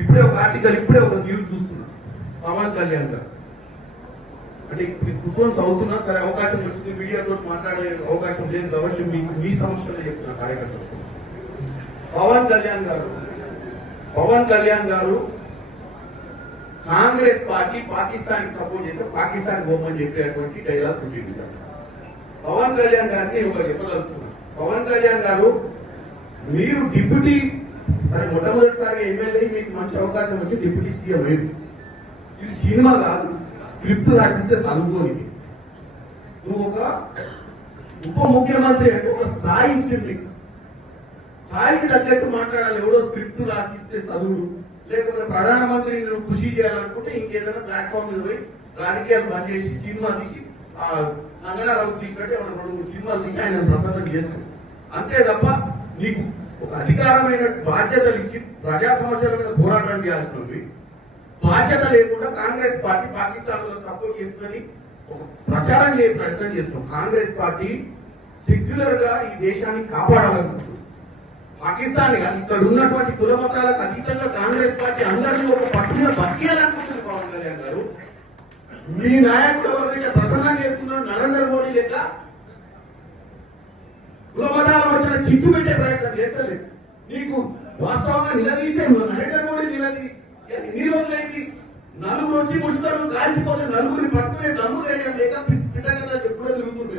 ఇప్పుడే ఒక ఆర్టికల్ ఇప్పుడే ఒక న్యూస్ చూస్తున్నా. పవన్ కళ్యాణ్ గారు అంటే కూర్చొని చదువుతున్నా సరే, అవకాశం వచ్చింది, మీడియాతో మాట్లాడే అవకాశం లేదు కాబట్టి మీకు మీ సమక్షంలో చెప్తున్నా కార్యకర్తలు. పవన్ కళ్యాణ్ గారు కాంగ్రెస్ పార్టీ పాకిస్తాన్ సపోర్ట్ చేస్తే పాకిస్తాన్ పోమని చెప్పేటువంటి డైలాగ్ ఉంటుంది. పవన్ కళ్యాణ్ గారిని ఒకరు చెప్పదలుచుకున్నారు. పవన్ కళ్యాణ్ గారు మీరు డిప్యూటీ సరే మొట్టమొదటిసారి ఎమ్మెల్యే, మీకు మంచి అవకాశం వచ్చి డిప్యూటీ సీఎం అయింది. ఇది సినిమా కాదు, స్క్రిప్ట్ రాసిస్తే చదువుకోని. నువ్వు ఒక ఉప ముఖ్యమంత్రి అంటే ఒక స్థాయి ఇచ్చింది, స్థాయికి తగ్గట్టు మాట్లాడాలి. ఎవడో స్క్రిప్ట్ రాసిస్తే చదువుడు, లేకపోతే ప్రధానమంత్రిని నువ్వు కృషి చేయాలనుకుంటే ఇంకేదైనా ప్లాట్ఫామ్ మీద పోయి రాజకీయాలు బంద్ చేసి సినిమా తీసి నంగనారావు తీసినట్టే మనం 2-3 సినిమాలు తీసి ఆయన ప్రసన్నం చేస్తాం. అంతే తప్ప నీకు ఒక అధికారమైన బాధ్యతలు ఇచ్చి ప్రజా సమస్యల మీద పోరాటం చేయాల్సినవి బాధ్యత లేకుండా కాంగ్రెస్ పార్టీ పాకిస్తాన్ లో సపోర్ట్ చేసుకుని ఒక ప్రచారం చేయ ప్రయత్నం చేస్తాం. కాంగ్రెస్ పార్టీ సెక్యులర్ గా ఈ దేశాన్ని కాపాడాలనుకుంటుంది. పాకిస్తాన్ ఇక్కడ ఉన్నటువంటి కుల మతాలకు అతీతంగా కాంగ్రెస్ పార్టీ అందరినీ ఒక పట్టున బతికేయాలనుకుంటుంది. పవన్ కళ్యాణ్ గారు మీ నాయకుడు ఎవరినైతే ప్రసన్నం చేస్తున్నాడు నరేంద్ర మోడీ లెక్క కుల మతాల మధ్యన చిచ్చు పెట్టే ప్రయత్నం చేస్తలేదు. నీకు వాస్తవంగా నిలదీసే నరేంద్ర మోడీ ఎన్ని రోజులైంది? నలుగురు వచ్చి ముష్కరులు కాల్చిపోతే నలుగురిని పట్టుకునే దమ్ము ధైర్యం లేక పిట్టగదా ఎప్పుడో తిరుగుతుంది.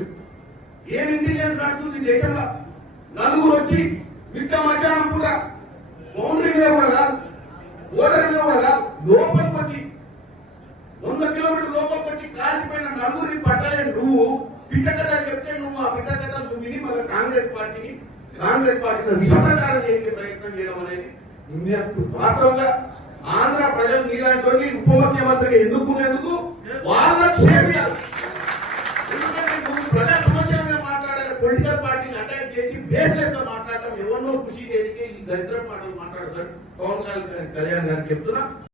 ఏం ఇంటెలిజెన్స్ నడుస్తుంది దేశంలో? నలుగురు వచ్చి మిట్ట మధ్యాహ్నం కూడా బౌండరీ మీద కూడా కాదు, బోర్డర్ మీద కూడా కాదు, లోపలికి వచ్చి 100 కిలోమీటర్ల లోపలికి వచ్చి కాల్చిపోయిన నలుగురిని పట్టలేని నువ్వు పిట్టకథ చెప్తే నువ్వు ఆ పిట్టకథ నువ్వు విని మన కాంగ్రెస్ పార్టీని విషప్రచారం చేసే ప్రయత్నం చేయడం అనేది వాస్తవంగా ఆంధ్ర ప్రజలు నీలాంటి ఉప ముఖ్యమంత్రిగా ఎన్నుకునేందుకు వాళ్ళ క్షేమియాలి. ఎందుకంటే నువ్వు ప్రజా సమస్యల మీద మాట్లాడాలి, పొలిటికల్ పార్టీని అటాక్ చేసి బేస్లెస్ గా మాట్లాడటం ఎవరినో ఖుషి చేయడానికి ఈ దరిద్రం మాటలు మాట్లాడతారు. పవన్ కళ్యాణ్ గారికి చెప్తున్నా.